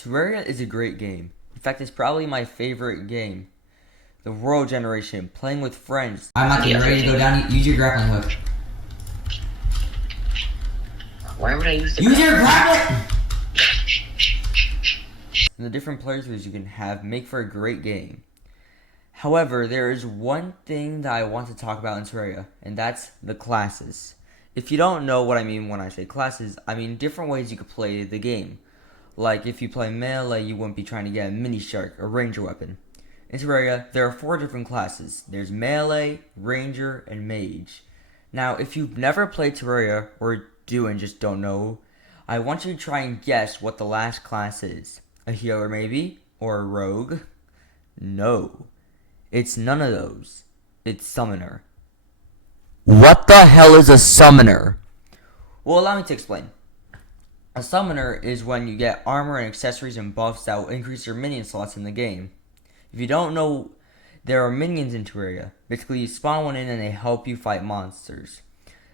Terraria is a great game. In fact, it's probably my favorite game. The world generation, playing with friends. I'm not getting ready to go down. Use your grappling hook. Why would I use the Use your grappling! And the different playthroughs you can have make for a great game. However, there is one thing that I want to talk about in Terraria, and that's the classes. If you don't know what I mean when I say classes, I mean different ways you could play the game. Like if you play melee, you wouldn't be trying to get a mini shark or ranger weapon. In Terraria, there are 4 different classes. There's melee, ranger, and mage. Now, if you've never played Terraria, or do and just don't know, I want you to try and guess what the last class is. A healer maybe? Or a rogue? No. It's none of those. It's summoner. What the hell is a summoner? Well, allow me to explain. A summoner is when you get armor and accessories and buffs that will increase your minion slots in the game. If you don't know, there are minions in Terraria. Basically, you spawn one in and they help you fight monsters.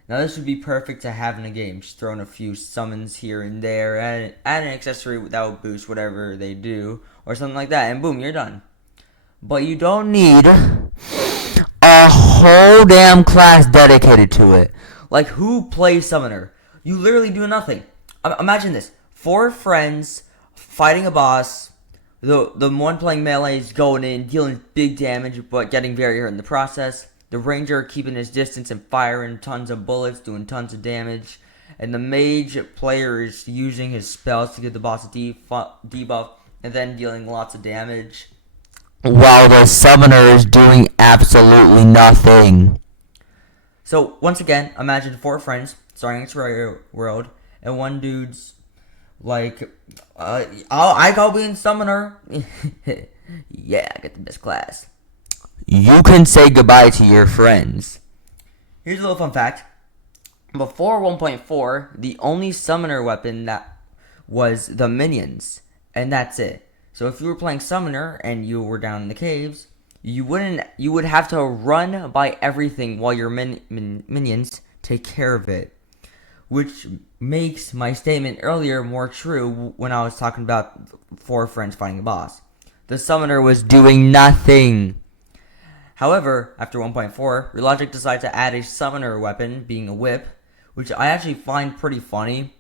Now this would be perfect to have in a game. Just throw in a few summons here and there, add an accessory that will boost whatever they do, or something like that, and boom, you're done. But you don't need a whole damn class dedicated to it. Like, who plays summoner? You literally do nothing. Imagine this. 4 friends fighting a boss. The one playing melee is going in, dealing big damage, but getting very hurt in the process. The ranger keeping his distance and firing tons of bullets, doing tons of damage. And the mage player is using his spells to give the boss a debuff, and then dealing lots of damage. While the summoner is doing absolutely nothing. So, once again, imagine 4 friends starting a Terraria world, and one dude's like, I go being summoner. Yeah, I get the best class. You can say goodbye to your friends. Here's a little fun fact. Before 1.4, the only summoner weapon that was the minions, and that's it. So if you were playing summoner and you were down in the caves, you would have to run by everything while your minions take care of it. Which makes my statement earlier more true when I was talking about 4 friends fighting a boss. The summoner was doing nothing. However, after 1.4, Relogic decided to add a summoner weapon, being a whip, which I actually find pretty funny.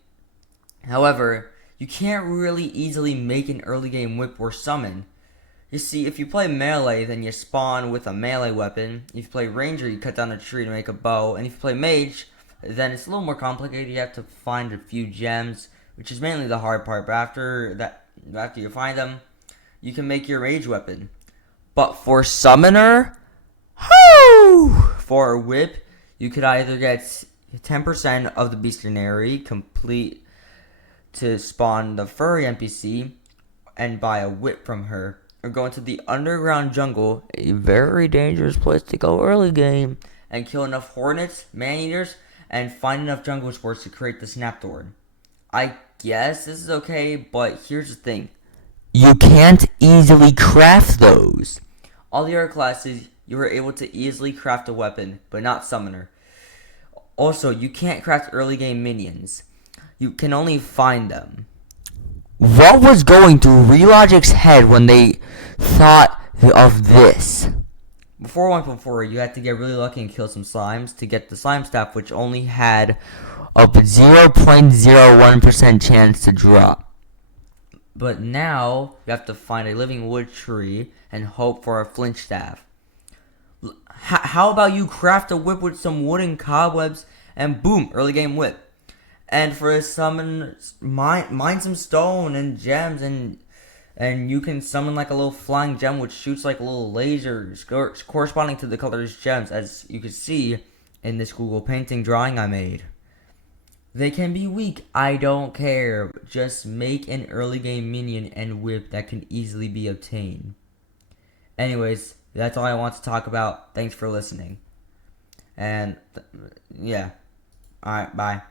However, you can't really easily make an early game whip or summon. You see, if you play melee, then you spawn with a melee weapon. If you play ranger, you cut down a tree to make a bow. And if you play mage, then it's a little more complicated. You have to find a few gems, which is mainly the hard part. But after you find them, you can make your mage weapon. But for summoner, for a whip, you could either get 10% of the bestiary complete to spawn the furry NPC and buy a whip from her, or go into the underground jungle, a very dangerous place to go early game, and kill enough hornets, man-eaters, and find enough jungle spores to create the snapthorn. I guess this is okay, but here's the thing. You can't easily craft those. All the other classes, you were able to easily craft a weapon, but not summoner. Also, you can't craft early game minions. You can only find them. What was going through Relogic's head when they thought of this? Before 1.4, you had to get really lucky and kill some slimes to get the slime staff, which only had a 0.01% chance to drop. But now, you have to find a living wood tree and hope for a flinch staff. How about you craft a whip with some wooden cobwebs and boom, early game whip. And for a summon, mine some stone and gems, and you can summon like a little flying gem which shoots like a little laser corresponding to the colors gems, as you can see in this Google painting drawing I made. They can be weak, I don't care. Just make an early game minion and whip that can easily be obtained. Anyways, that's all I want to talk about. Thanks for listening. And yeah. Alright, bye.